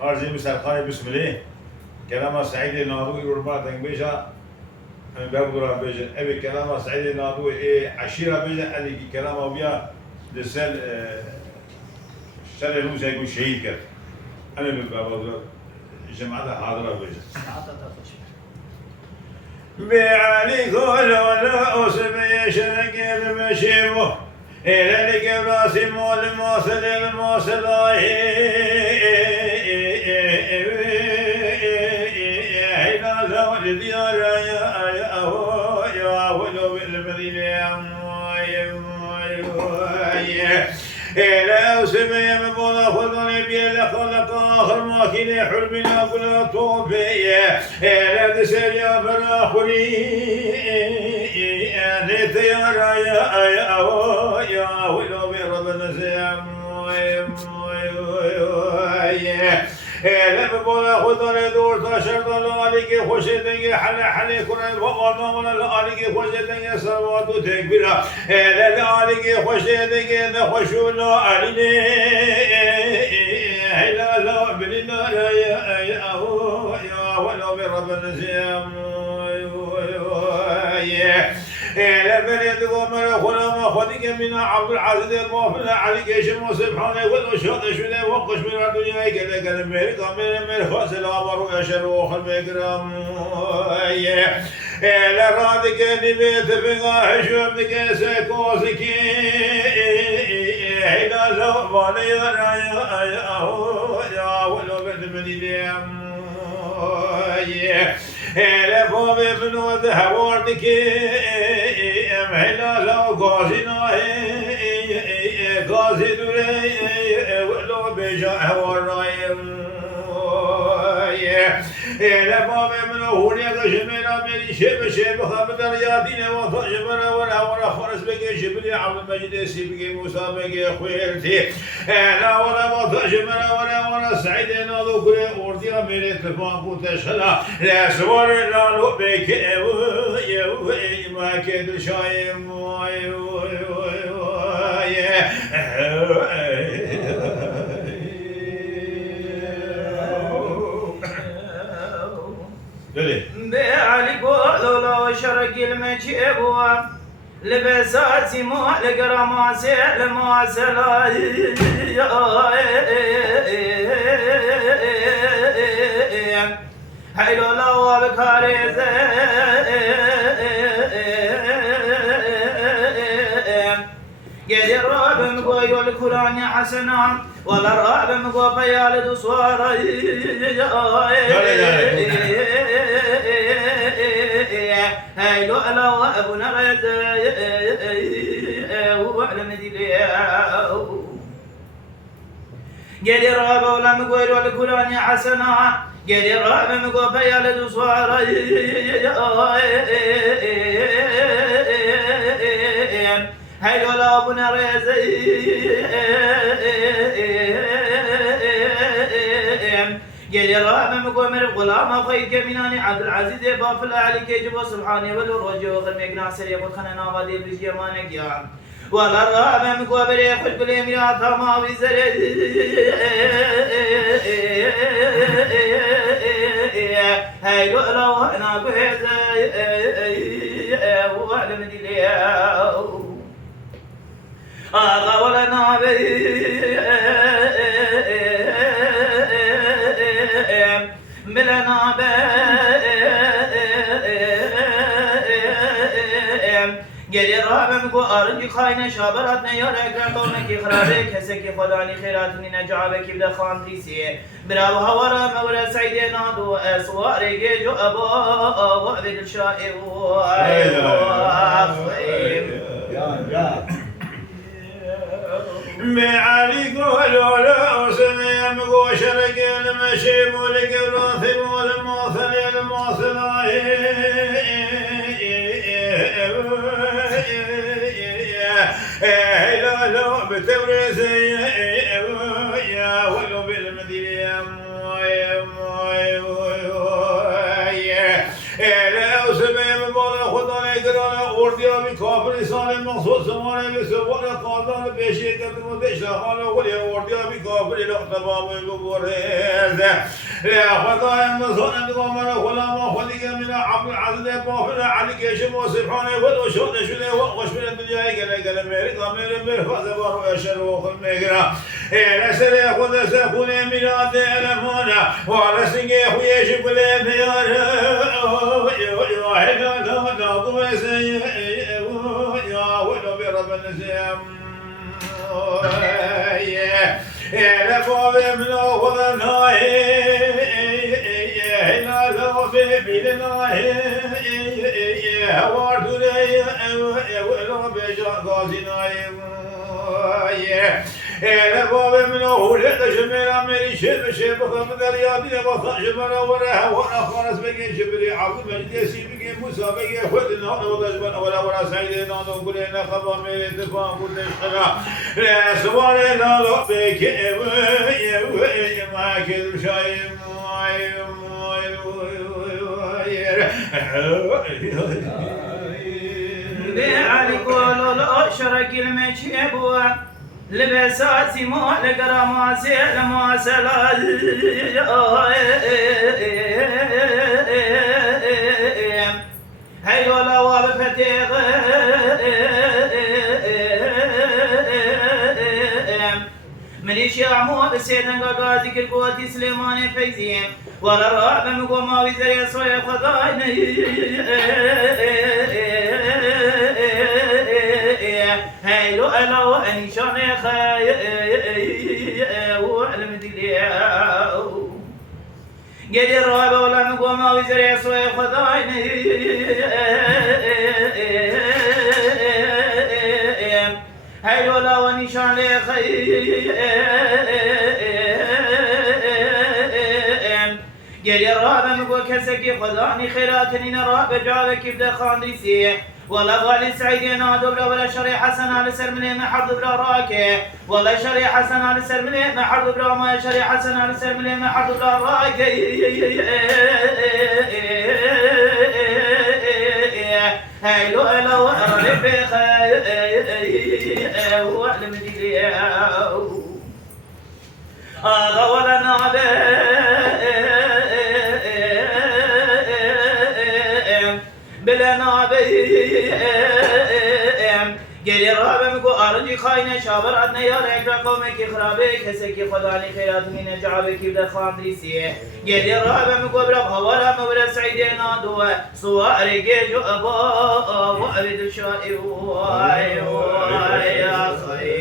خارجي مثل خاني بسم الله كلام سعيد ناروي ورباط بيجا أنا بقدر بيجا أبي كلام سعيد ناروي إيه عشيرة بيجا اللي كلام أبيا لسال سال الموسى يقول شهيد كذا أنا بقدر جماعة حاضرة بيجا بعلي كل ولا أسمي شنك المشيمو إلى لك راسي مول الموصل الموصل إلى زوج ديار يا أهو يا ولو بالمدينة إلى أسمي من بولا خذني بيلا خلق آخر ما كني حلمنا كنا طوبية إلى دسر يا فراخري نيت يا رايا يا ولو برب النسيم لما بولا خذني دور تشرد عليك خوش دنيا حل كنا وقرنا من عليك خوش دنيا سواد تكبيرا لا عليك خوش دنيا نخشونا علينا لا بلنا يا ولو برب النسيم لا بلد قمر خلما خدك من عبد العزيز الموفنا عليك شمو سبحانه والشهد شده وقش من الدنيا كذا كذا مير قمر مير فاصل أمر وشر وخل مكرم لا رادك نبيت بقى شوم دك سكوسك لا لو بالي يا ولو بالمدينة لا فوق بنو ذهوردك مهلا لو قاسنا قاسي دوري ولو بيجا هورايم لا فوق بنو هوني قشمنا ملي شب خبر يادين وطجبنا ولا خرس بقي شبلي عبد المجيد سيبقي موسى بقي خويرتي لا ولا طجبنا ولا سعيدنا ذكر أورديا ملي تفاق وتشلا لا سوار لا لو بك يا ما كد شايم بعلي قولوا لو شرق المجيبوا لبسات مو لقرماسي لماسلا حيلو لو بكاريز قدر راب مقوي القرآن حسنا ولا راب مقوي بيال دصوار هايلو لو ابونا رد وعلم دي قدر راب ولا مقوي القرآن حسنا قدر راب مقوي بيال دصوار هايلو لو ابونا رد قال راب مقومر غلام خيك مناني عبد العزيز بافل عليك يجب سبحانه والرجو خلمك ناصر يقول خلنا نابدي برجي مانك يا ولا راب مقومر يخل كل مرات ما وزر هاي لو انا بهذا وعلم دي اغا ولا نابي ملنا قال رابم کو ارنج خاینه شابرات نه یاره کردونه کی خرابه کسی که خدا لی خیرات نجابه کی بده خان تریسی براو هوارا مورا سعید نادو اسواره گه جو ابا و عبد الشائع و معالي قولوا لا سمي مقوشر قل مشيب ولك الراثم والموصل الموصل لا لا بتوريس يا ولو بالمدينة لا سمي من بعد خدا نقدر أوردي أبي كافر إنسان مخصوص سمانة بسبب قادر بشيء كتب بشهانه ولي ورديا بكافر لا تمام ببورز لا خدايا مزون بقمنا ولا ما خديك من عبد العزيز بافنا عليك شمو سبحانه وتشهد شنو وقش من الدنيا قال أمريكا من هذا بارو أشر وخل مجرا لا سر خد سكون من أدلمنا ولا سنجي خويش بلاد يا ولو برب النسيم لا فوق من أخذنا لا لو في بيدنا هواردنا ولو بيجا غازنا لا فوق من أخذنا شمينا من شيب خمد رياضي بخش من ولا خلاص بقي شبري عبد المجيد سيبقي موسى بقي خدنا ولا سعيدنا نقولنا خبا من اتفاق كل شغا لا سوالنا لو بك ما كل شيء علي كل الأشرك المشيبوا لبساتي مو لقراماسي لمواسلات هاي ولا وابفتيغ منيش يعمو بسيدنا قاقازي كالقواتي سليماني فيزيم ولا رعب مقوما وزري صويا خضاين هاي لو ألا وأني شاني خاي وعلم دلياو قد الرعب ولا مقوما وزري صويا خضاين هاي لولا ونشان لخيم قال يا راب مقو كسكي خذاني خيراتني نراب جابك يبدا خاندريسي ولا غالي سعيدنا دبر ولا شري حسن على سرمني ما حرب بلا راكي ولا شري حسن على سرمني ما حرب بلا ما شري حسن على سرمني ما حرب بلا راكي هاي لو ألا وأرلب خاي وأعلم دلياو هذا ولا نعبه بلا نعبه قال يا رب مكو أرجي خاينة شابر عدنا يا ريك قومك خرابك هسكي خداني خيرات من جعبك يبدا خاندريسي قال يا رب مكو برب هولا مبرا سعيدنا دوا سوا ريجي جو أبا وأبد الشائر واي واي يا خير